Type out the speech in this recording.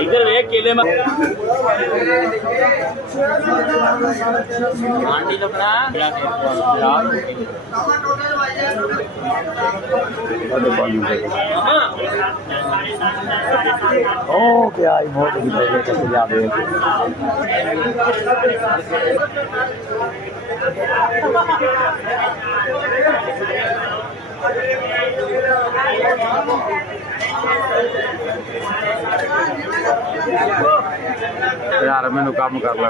इधर वे केले में आंटी तो अपना ओके आई बहुत याद है यार मैनू काम कर ला